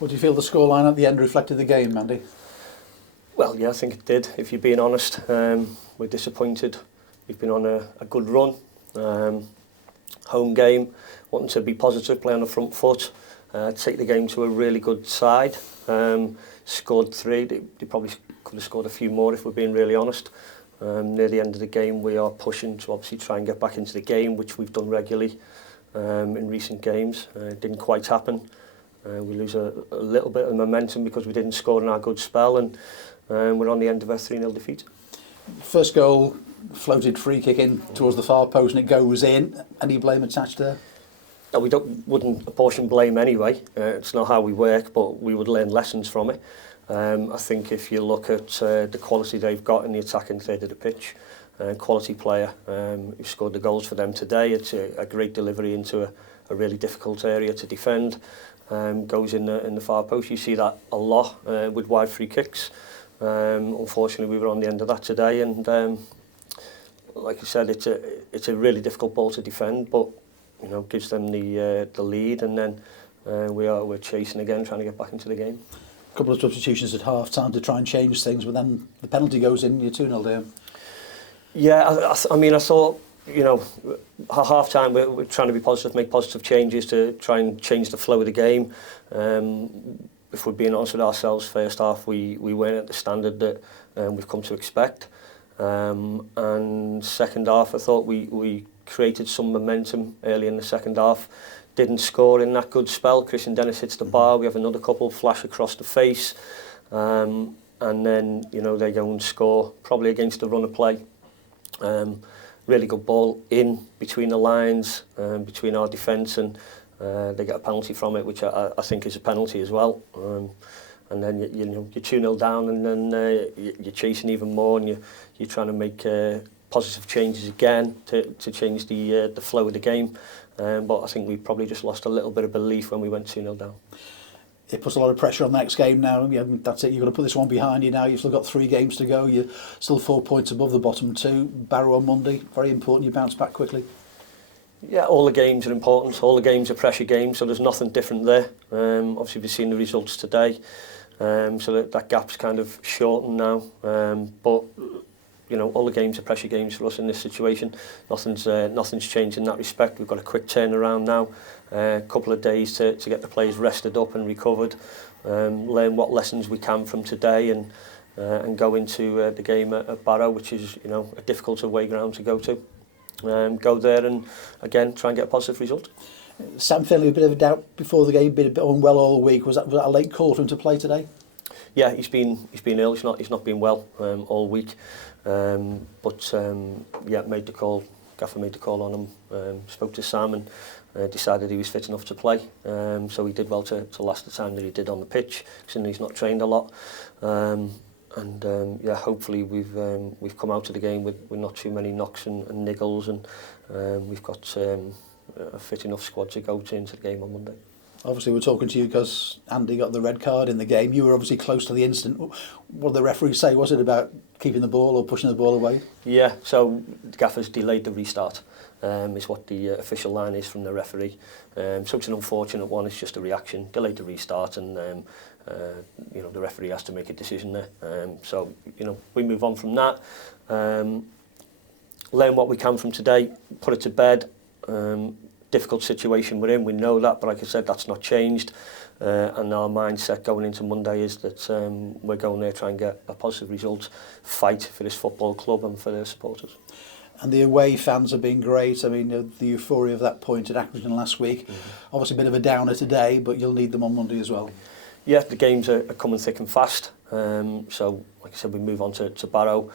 What do you feel the scoreline at the end reflected the game, Andy? Well, yeah, I think it did, if you're being honest. We're disappointed. We've been on a good run. Home game, wanting to be positive, play on the front foot, take the game to a really good side. Scored 3. They probably could have scored a few more if we're being really honest. Near the end of the game, we are pushing to obviously try and get back into the game, which we've done regularly in recent games. It didn't quite happen. We lose a little bit of momentum because we didn't score in our good spell, and we're on the end of a 3-0 defeat. First goal, floated free kick in towards the far post and it goes in. Any blame attached there? No, we wouldn't apportion blame anyway. It's not how we work, but we would learn lessons from it. I think if you look at the quality they've got in the attacking third of the pitch, quality player who scored the goals for them today. It's a great delivery into a really difficult area to defend. Goes in the far post. You see that a lot with wide free kicks. Unfortunately, we were on the end of that today, and like I said, it's a really difficult ball to defend, but you know, gives them the lead, and then we're chasing again, trying to get back into the game. A couple of substitutions at half time to try and change things, but then the penalty goes in, you're 2-0 down. Yeah, I mean, I thought, you know, at half time we're trying to be positive, make positive changes to try and change the flow of the game. If we're being honest with ourselves, first half we weren't at the standard that we've come to expect. And second half, I thought we created some momentum early in the second half. Didn't score in that good spell. Christian Dennis hits the bar. We have another couple flash across the face. And then, you know, they go and score, probably against the run of play. Really good ball in between the lines, between our defence, and they get a penalty from it, which I think is a penalty as well. And then you know, you're 2-0 down, and then you're chasing even more, and you're trying to make positive changes again to change the flow of the game. But I think we probably just lost a little bit of belief when we went 2-0 down. It puts a lot of pressure on the next game now. Yeah, that's it. You've got to put this one behind you now. You've still got 3 games to go. You're still 4 points above the bottom 2. Barrow on Monday. Very important you bounce back quickly. Yeah, all the games are important. All the games are pressure games, so there's nothing different there. Obviously, we've seen the results today, so that gap's kind of shortened now. But you know, all the games are pressure games for us in this situation. Nothing's changed in that respect. We've got a quick turnaround now, a couple of days to get the players rested up and recovered, learn what lessons we can from today, and go into the game at Barrow, which is, you know, a difficult away ground to go to. Go there and again try and get a positive result. Sam Finley, a bit of a doubt before the game, been a bit unwell all week. Was that a late call for him to play today? Yeah, he's been ill. He's not been well all week. But yeah, made the call. Gaffer made the call on him. Spoke to Sam and decided he was fit enough to play. So he did well to last the time that he did on the pitch, since he's not trained a lot. Yeah, hopefully we've come out of the game with not too many knocks and niggles, and we've got a fit enough squad to go into the game on Monday. Obviously, we're talking to you because Andy got the red card in the game. You were obviously close to the incident. What did the referee say? Was it about keeping the ball or pushing the ball away? Yeah, so the gaffer's delayed the restart, is what the official line is from the referee. So it's an unfortunate one. It's just a reaction. Delayed the restart, and you know, the referee has to make a decision there. So you know, we move on from that. Learn what we can from today. Put it to bed. Difficult situation we're in, we know that, but like I said, that's not changed, and our mindset going into Monday is that we're going there try and get a positive result, fight for this football club and for their supporters. And the away fans have been great. I mean, the euphoria of that point at Accrington last week, obviously a bit of a downer today, but you'll need them on Monday as well. Yeah, the games are coming thick and fast, so like I said, we move on to Barrow.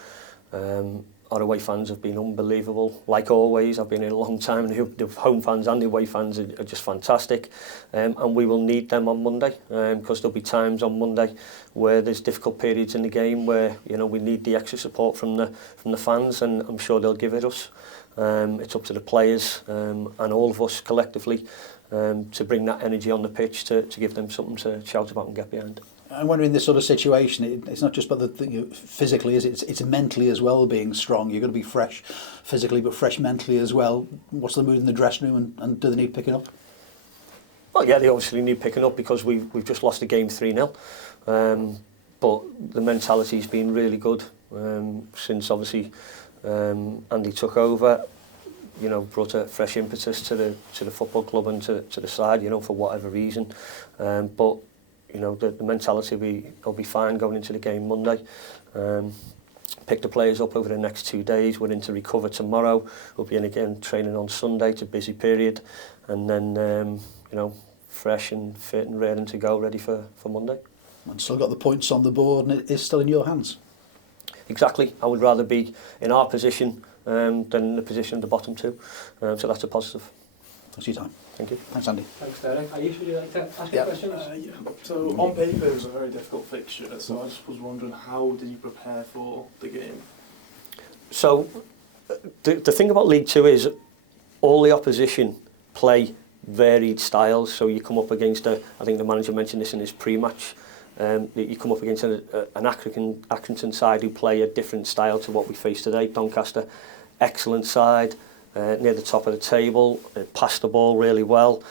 Our away fans have been unbelievable, like always. I've been here a long time, and the home fans and the away fans are just fantastic. And we will need them on Monday, because there'll be times on Monday where there's difficult periods in the game where, you know, we need the extra support from the fans, and I'm sure they'll give it us. It's up to the players and all of us collectively to bring that energy on the pitch to give them something to shout about and get behind. And when you're in this sort of situation, it's not just about the physically, is it? It's mentally as well, being strong. You've got to be fresh physically, but fresh mentally as well. What's the mood in the dressing room, and do they need picking up? Well, yeah, they obviously need picking up because we've just lost the game 3-0. But the mentality's been really good since obviously Andy took over. You know, brought a fresh impetus to the football club and to the side, you know, for whatever reason. But you know, the mentality will be fine going into the game Monday. Pick the players up over the next 2 days. We're in to recover tomorrow. We'll be in again training on Sunday. It's a busy period, and then you know, fresh and fit and ready to go, ready for Monday. And still got the points on the board, and it is still in your hands. Exactly. I would rather be in our position than in the position of the bottom two. So that's a positive. Thanks for your time. Thank you. Thanks, Andy. Thanks, Derek. I usually like to ask you questions. Yeah. So on paper it was a very difficult fixture, so I just was wondering, how did you prepare for the game? So the thing about League Two is all the opposition play varied styles. So you come up against I think the manager mentioned this in his pre-match, you come up against an Accrington side who play a different style to what we face today. Doncaster, excellent side, near the top of the table, pass the ball really well,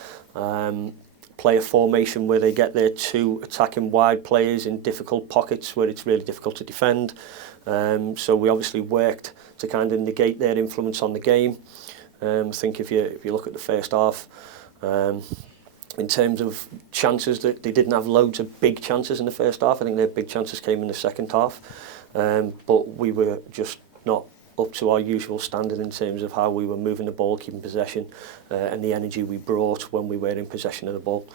play a formation where they get their 2 attacking wide players in difficult pockets where it's really difficult to defend. So we obviously worked to kind of negate their influence on the game. I think if you look at the first half, in terms of chances, they didn't have loads of big chances in the first half. I think their big chances came in the second half. But we were just not up to our usual standard in terms of how we were moving the ball, keeping possession, and the energy we brought when we were in possession of the ball.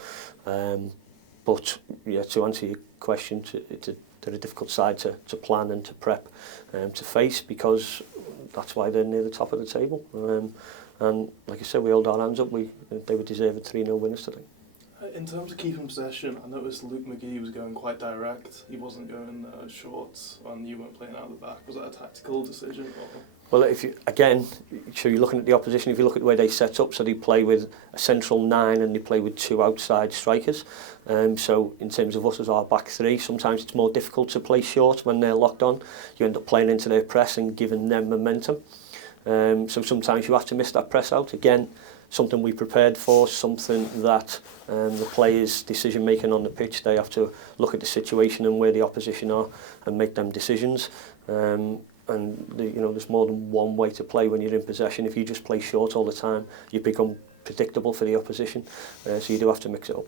But yeah, to answer your question, they're a difficult side to plan and to prep, to face, because that's why they're near the top of the table. And like I said, we held our hands up. They were deserved 3-0 winners today. In terms of keeping possession, I noticed @𝗦𝗧𝗣𝗢𝗥𝗧 was going quite direct. He wasn't going short, and you weren't playing out the back. Was that a tactical decision? Or? Well, if you again, so you're looking at the opposition. If you look at the way they set up, so they play with a central 9 and they play with 2 outside strikers. So in terms of us as our back 3, sometimes it's more difficult to play short when they're locked on. You end up playing into their press and giving them momentum. So sometimes you have to miss that press out. Again, something we prepared for, something that the players' decision making on the pitch, they have to look at the situation and where the opposition are and make them decisions. And you know, there's more than one way to play when you're in possession. If you just play short all the time, you become predictable for the opposition. So you do have to mix it up.